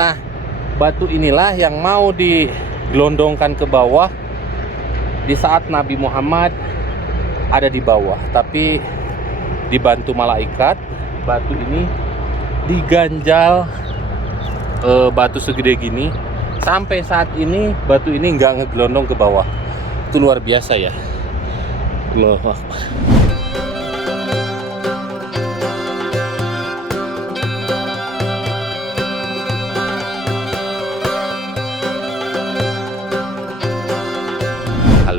Nah, batu inilah yang mau digelondongkan ke bawah di saat Nabi Muhammad ada di bawah, tapi dibantu malaikat. Batu ini diganjal batu segede gini. Sampai saat ini batu ini nggak ngegelondong ke bawah. Itu luar biasa ya. Allahu Akbar.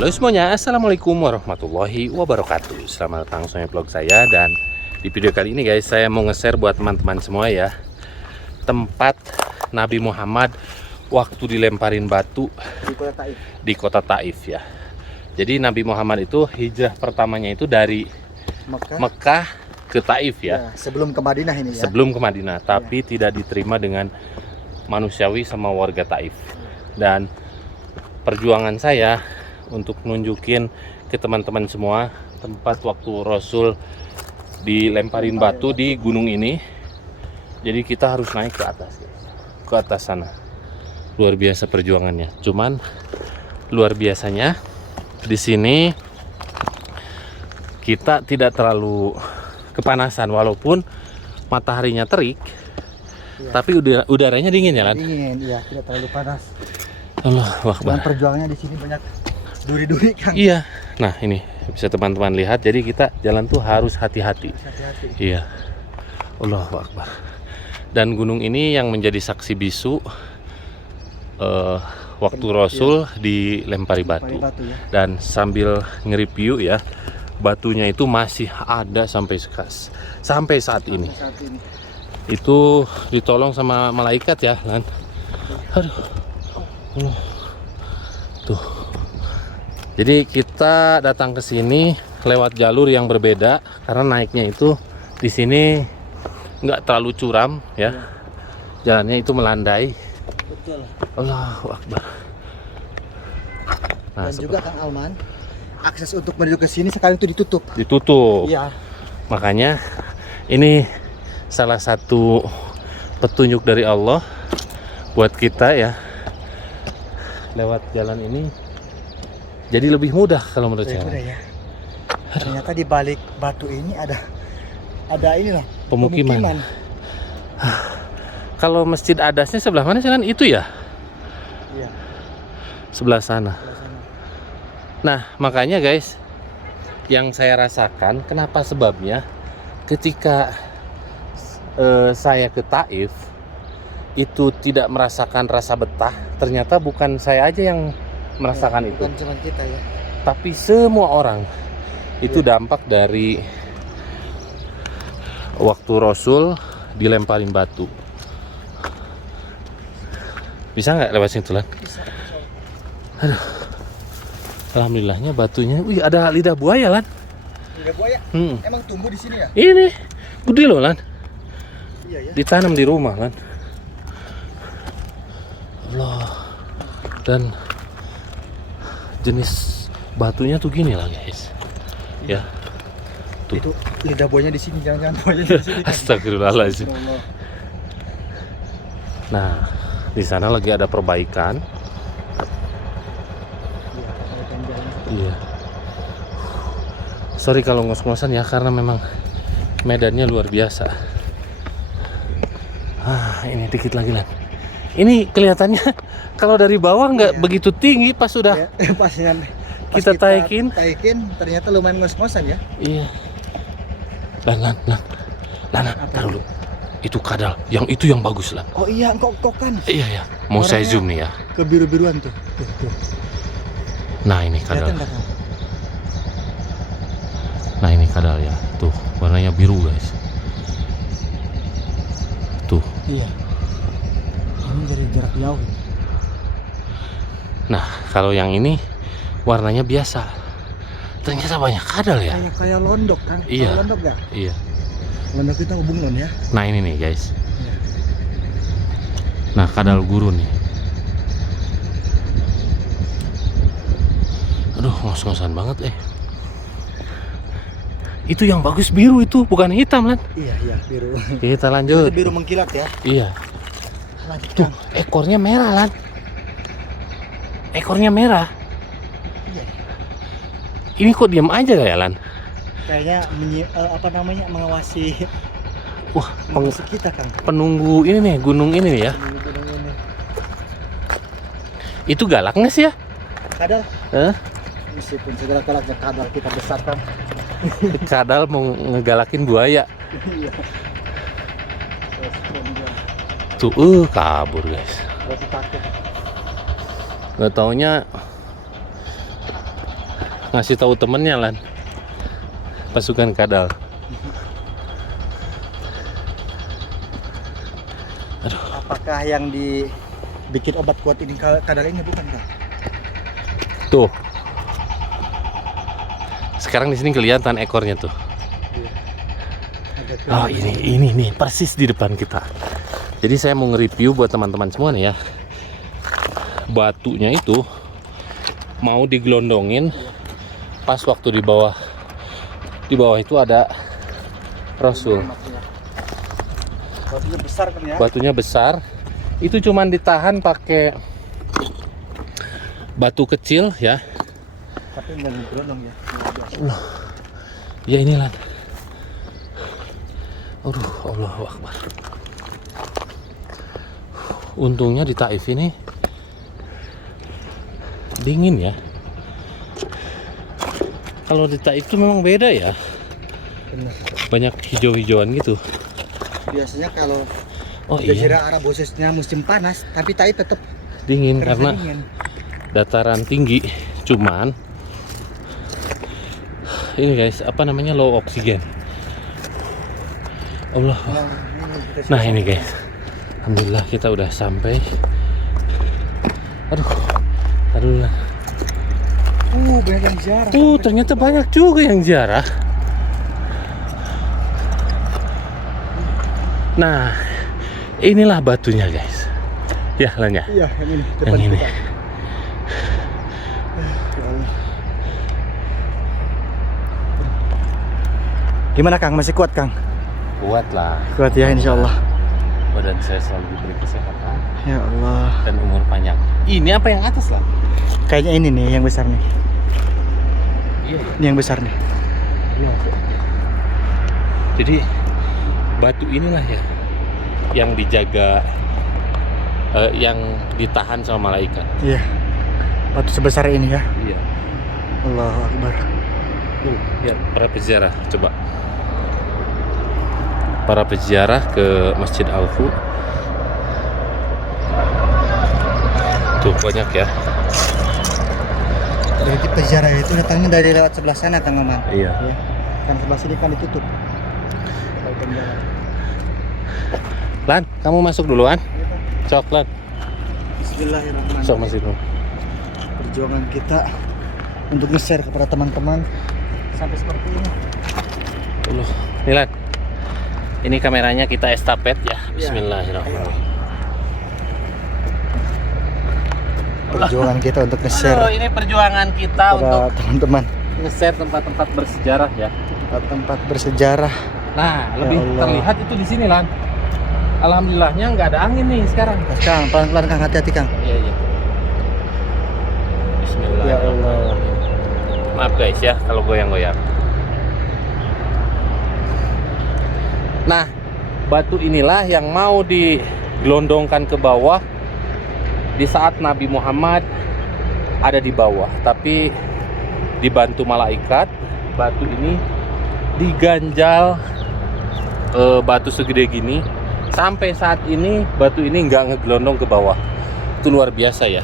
Halo semuanya, assalamualaikum warahmatullahi wabarakatuh. Selamat datang di vlog saya. Dan di video kali ini guys, saya mau nge-share buat teman-teman semua ya, tempat Nabi Muhammad waktu dilemparin batu di kota Taif ya. Jadi Nabi Muhammad itu hijrah pertamanya itu dari Mekah ke Taif ya. Sebelum ke Madinah ini ya. Sebelum ke Madinah, tapi tidak diterima dengan manusiawi sama warga Taif. Dan perjuangan saya untuk nunjukin ke teman-teman semua tempat waktu Rasul dilemparin batu di gunung ini. Jadi kita harus naik ke atas, ke atas sana. Luar biasa perjuangannya. Cuman luar biasanya di sini kita tidak terlalu kepanasan walaupun mataharinya terik, tapi udaranya dingin ya Lan? Dingin, iya, tidak terlalu panas. Allahu Akbar. Dan perjuangannya di sini banyak duri-duri kan. Iya. Nah, ini bisa teman-teman lihat. Jadi kita jalan tuh harus hati-hati. Iya. Allahu Akbar. Dan gunung ini yang menjadi saksi bisu waktu Rasul dilempari batu. Ya. Dan sambil nge-review ya, batunya itu masih ada sampai saat ini. Itu ditolong sama malaikat ya, Lan. Aduh. Tuh. Jadi kita datang ke sini lewat jalur yang berbeda karena naiknya itu di sini nggak terlalu curam ya. Jalannya itu melandai. Betul. Allahu Akbar. Nah, dan juga Kang Alman, akses untuk menuju ke sini sekarang itu ditutup. Ditutup. Iya. Makanya ini salah satu petunjuk dari Allah buat kita ya. Lewat jalan ini jadi lebih mudah kalau menurut saya. Ya. Ternyata di balik batu ini ada inilah pemukiman. Kalau Masjid Adasnya sebelah mana sih Lan? Itu ya? Iya. Sebelah sana. Nah, makanya guys, yang saya rasakan, kenapa sebabnya ketika saya ke Taif itu tidak merasakan rasa betah. Ternyata bukan saya aja yang merasakan itu. Bukan cuma kita ya. Tapi semua orang itu dampak dari waktu Rasul dilemparin batu. Bisa nggak lewat situ Lan? Bisa. Aduh. Alhamdulillahnya batunya, wih ada lidah buaya Lan. Lidah buaya? Emang tumbuh di sini ya? Ini gede loh Lan. Iya ya. Ditanam di rumah Lan. Allah. Dan jenis batunya tuh gini lah guys. Ya. Tuh. Itu lidah buayanya di sini, jangan buayanya di sini. Astagfirullahaladzim. Nah, di sana lagi ada perbaikan. Iya. Sorry kalau ngos-ngosan ya, karena memang medannya luar biasa. Ini dikit lagi Lan. Ini kelihatannya kalau dari bawah nggak begitu tinggi, pas sudah pas kita taikin ternyata lumayan ngos-ngosan ya. Iya. Lan, taruh dulu. Itu kadal, yang itu yang bagus Lan. Oh iya, kok kan. Iya ya. Mau saya zoom nih ya. Ke biru-biruan tuh. Tuh. Nah, ini kadal. Kelihatan. Nah, ini kadal ya. Tuh, warnanya biru guys. Tuh. Iya. Ini dari jarak jauh. Nah, kalau yang ini warnanya biasa. Ternyata banyak kadal ya. Kayak londok kan? Iya. Londok gak? Iya. Londok kita bunglon ya. Nah, ini nih guys. Iya. Nah, kadal gurun nih. Aduh, ngos-ngosan banget Itu yang bagus biru itu, bukan hitam Lan. Iya, biru. Kita lanjut. Itu biru mengkilat ya. Iya. lagi Tuh, Kang. ekornya merah, Lan. Ekornya merah. Iya. Ini kok diam aja ya, Lan? Kayaknya apa namanya, mengawasi Wah, mengawasi kita Kang. penunggu ini nih, gunung ini nih ya. Gunung ini. Itu galak nggak sih ya? Kadal. Hah? Meskipun segala galaknya kadal kita besar Kang. Kadal mau ngegalakin buaya. Iya. Tuh, kabur guys. Berarti takut. Nggak taunya ngasih tahu temennya, Lan. Pasukan kadal. Apakah yang dibikin obat kuat ini kadal ini bukan Kang? Tuh. Sekarang di sini kelihatan ekornya tuh. Oh, ini nih persis di depan kita. Jadi saya mau nge-review buat teman-teman semua nih ya. Batunya itu mau digelondongin pas waktu di bawah. Di bawah itu ada Rasul. Batunya besar kan ya? Batunya besar. Itu cuman ditahan pakai batu kecil ya. Tapi nggak ngegelondong ya. Ya inilah. Aduh, Allahu Akbar. Untungnya di Taif ini dingin ya. Kalau di Taif itu memang beda ya. Benar. Banyak hijau-hijauan gitu. Biasanya kalau Oh iya, Jazirah Arab khususnya musim panas, tapi Taif tetap dingin terasa karena dingin. dataran tinggi. Cuman ini guys, apa namanya, low oksigen. Allah. Nah ini guys, alhamdulillah kita udah sampai. Aduh, aduh. Banyak yang ziarah. Ternyata banyak juga yang ziarah. Nah, inilah batunya guys. Ya, Lan ya. Iya, yang ini. Yang ini. Ya Allah. Gimana Kang? Masih kuat Kang? Kuat lah. Kuat ya insya Allah. Badan saya selalu diberi kesehatan Ya Allah. dan umur panjang. Ini apa yang atas lah? Kayaknya ini nih yang besar nih. Iya. Ini yang besar nih. Iya. Jadi batu inilah ya yang dijaga, yang ditahan sama malaikat. Iya. Batu sebesar ini ya. Iya. Allahu Akbar. Ya, para peziarah coba. Para peziarah ke Masjid Al-Fu. Tuh banyak ya. Berarti peziarah itu datangnya dari lewat sebelah sana Kang Maman. Iya. Ya. Kan sebelah sini kan ditutup. Lan, kamu masuk duluan. Sok, Lan. Bismillahirrahmanirrahim. Sok masuk dulu. Perjuangan kita untuk nge-share kepada teman-teman sampai seperti ini. Dulu. Nih, Lan. Ini kameranya kita estafet ya. Bismillahirrahmanirrahim. Perjuangan kita untuk nge-share Aduh, ini perjuangan kita untuk kepada teman-teman nge-share tempat-tempat bersejarah ya. tempat bersejarah. Nah, Ya lebih Allah. terlihat itu di sini, Lan. Alhamdulillahnya nggak ada angin nih sekarang. Kang, pelan-pelan Kang, hati-hati Kang. Iya, iya. Bismillah. Ya Allah. Maaf guys ya kalau goyang-goyang. Nah, batu inilah yang mau digelondongkan ke bawah di saat Nabi Muhammad ada di bawah, tapi dibantu malaikat. Batu ini diganjal batu segede gini. Sampai saat ini batu ini nggak ngegelondong ke bawah. Itu luar biasa ya.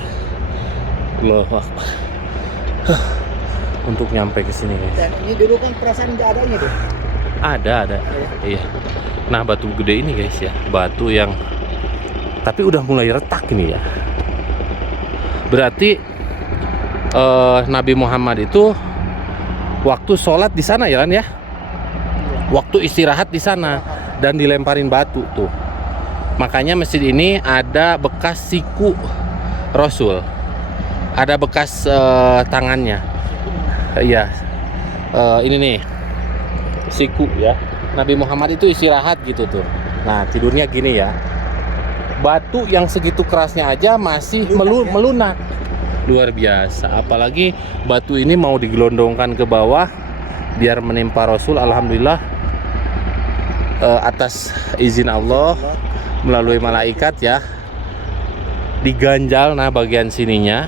Allahu Akbar. Untuk nyampe ke sini guys. Dan ini dulu kan perasaan nggak adanya tuh. Ada. Iya. Nah, batu gede ini guys ya, batu yang tapi udah mulai retak ini ya. Berarti Nabi Muhammad itu waktu sholat di sana ya Lan ya. Waktu istirahat di sana dan dilemparin batu tuh. Makanya masjid ini ada bekas siku Rasul. Ada bekas tangannya. Iya. Ini nih. Siku ya. Nabi Muhammad itu istirahat gitu tuh. Nah, tidurnya gini ya. batu yang segitu kerasnya aja masih melunak. Luar biasa. Apalagi batu ini mau digelondongkan ke bawah biar menimpa Rasul. Alhamdulillah atas izin Allah melalui malaikat ya, diganjal nah bagian sininya,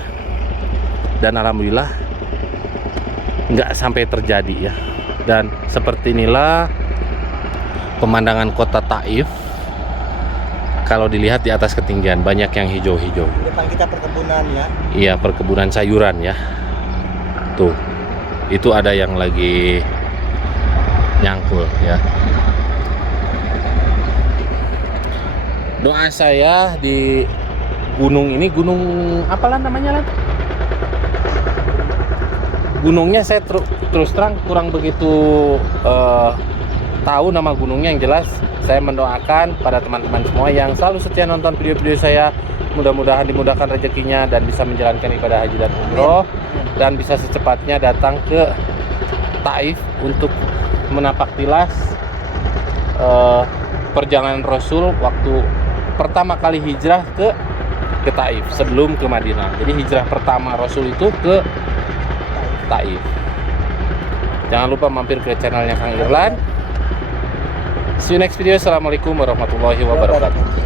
dan alhamdulillah nggak sampai terjadi ya. Dan seperti inilah pemandangan kota Taif kalau dilihat di atas ketinggian, banyak yang hijau-hijau. Di depan kita perkebunan ya. Iya, perkebunan sayuran ya. Tuh, itu ada yang lagi nyangkul ya. Doa saya di gunung ini, gunung apalah namanya lah? Gunungnya saya terus terang kurang begitu tahu nama gunungnya. Yang jelas saya mendoakan pada teman-teman semua yang selalu setia nonton video-video saya, mudah-mudahan dimudahkan rezekinya dan bisa menjalankan ibadah haji dan umroh, dan bisa secepatnya datang ke Taif untuk menapak tilas perjalanan Rasul waktu pertama kali hijrah ke Taif sebelum ke Madinah. Jadi hijrah pertama Rasul itu ke Taif. Jangan lupa mampir ke channelnya Kang Irlan. See you next video. Assalamualaikum warahmatullahi wabarakatuh.